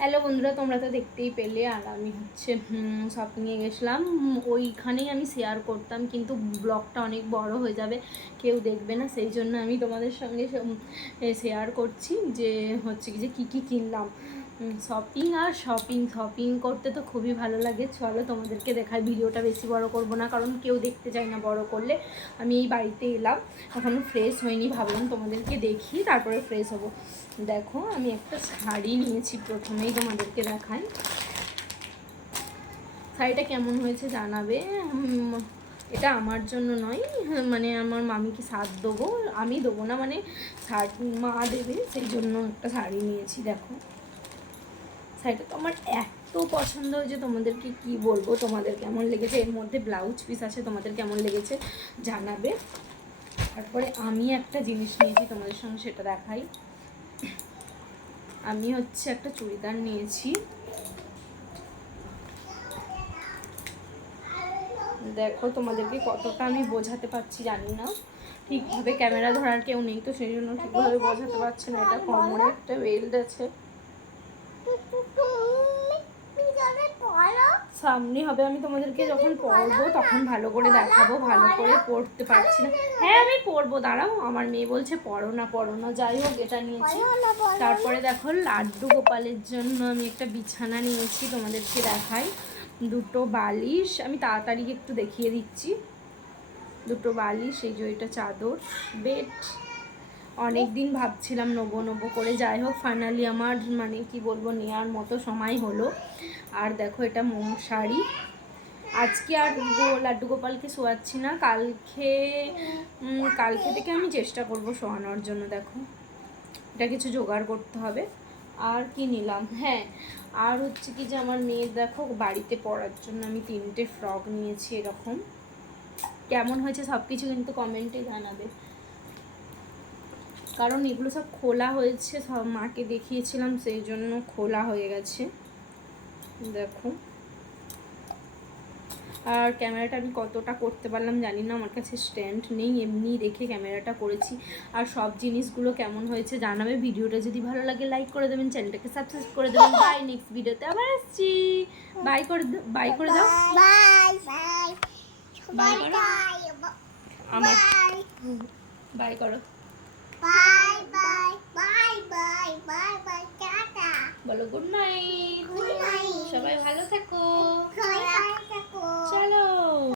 Hello বন্ধুরা, তোমরা তো দেখতেই পেলে। আর আমি শপিংয়ে গেছিলাম। ওইখানেই আমি শেয়ার করতাম, কিন্তু ব্লগটা অনেক বড় হয়ে যাবে, কেউ দেখবে না। সেই জন্য আমি তোমাদের সঙ্গে শেয়ার করছি যে কী কী কিনলাম। শপিং করতে তো খুবই ভালো লাগে। চলো তোমাদেরকে দেখাই। ভিডিওটা বেশি বড় করব না, কারণ কেউ দেখতে চায় না বড় করলে। আমি এই বাড়িতে এলাম, এখনও ফ্রেশ হয়নি, ভাবলাম তোমাদেরকে দেখি তারপরে ফ্রেশ হব। দেখো, আমি একটা শাড়ি নিয়েছি, প্রথমেই তোমাদেরকে দেখাই। শাড়িটা কেমন হয়েছে জানাবে। এটা আমার জন্য নয়, মানে আমার মামিকে সাথ দেবো, আমি দেবো না, মানে মা দেবে, সেই জন্য একটা শাড়ি নিয়েছি। দেখো, শাড়িটা তো আমার এত পছন্দ হয়েছে, তোমাদেরকে কি বলবো, তোমাদের কেমন লেগেছে। এর মধ্যে ব্লাউজ পিস আছে, তোমাদের কেমন লেগেছে জানাবে। তারপরে আমি একটা জিনিস নিয়েছি, তোমাদের সঙ্গে সেটা দেখাই। আমি একটা চুড়িদার নিয়েছি। দেখো, তোমাদেরকে কতটা আমি বোঝাতে পারছি জানি না, ঠিকভাবে ক্যামেরা ধরার কেউ নেই, তো সেই জন্য ঠিকভাবে বোঝাতে পারছি না। এটা কোমরে একটা বেল্ট আছে, সামনে হবে। আমি তোমাদেরকে যখন পরবো তখন ভালো করে দেখাবো, ভালো করে পরতে পারছি না। হ্যাঁ, আমি পরবো, দাঁড়াও। আমার মেয়ে বলছে পরো না। যাই হোক, এটা নিয়েছি। তারপরে দেখো, লাড্ডু গোপালের জন্য আমি একটা বিছানা নিয়েছি, তোমাদেরকে দেখাই। দুটো বালিশ, আমি তাড়াতাড়ি একটু দেখিয়ে দিচ্ছি। দুটো বালিশ, এই যে এটা চাদর, বেড। অনেক দিন ভাবছিলাম নেবো করে, যাই হোক ফাইনালি আমার কি বলবো, নেওয়ার মতো সময় হলো। আর দেখো, এটা মশারি। আজকে আর লাড্ডু গোপালকে শোয়াচ্ছি না, কালকে থেকে আমি চেষ্টা করব শোয়ানোর জন্য। দেখো, এটা কিছু জোগাড় করতে হবে। আর কি নিলাম, হ্যাঁ, আর কি যে আমার মেয়ের দেখো বাড়িতে পরার জন্য আমি 3টে ফ্রক নিয়েছি। এরকম কেমন হয়েছে সব কিছু কিন্তু কমেন্টে জানাবে, কারণ এগুলো সব খোলা হয়েছে, সব মাকে দেখিয়েছিলাম, সেই জন্য খোলা হয়ে গেছে। দেখো, আর ক্যামেরাটা আমি কতটা করতে পারলাম জানি না, আমার কাছে স্ট্যান্ড নেই, এমনি রেখে ক্যামেরাটা করেছি। আর সব জিনিসগুলো কেমন হয়েছে জানাবে। ভিডিওটা যদি ভালো লাগে লাইক করে দেবেন, চ্যানেলটাকে সাবস্ক্রাইব করে দেবেন। বাই, নেক্সট ভিডিওতে আবার আসছি। বাই করে দাও, বাই করে দাও, বাই করো, আমার বাই করো, বলো গুড নাইট, সবাই ভালো থাকো, চলো।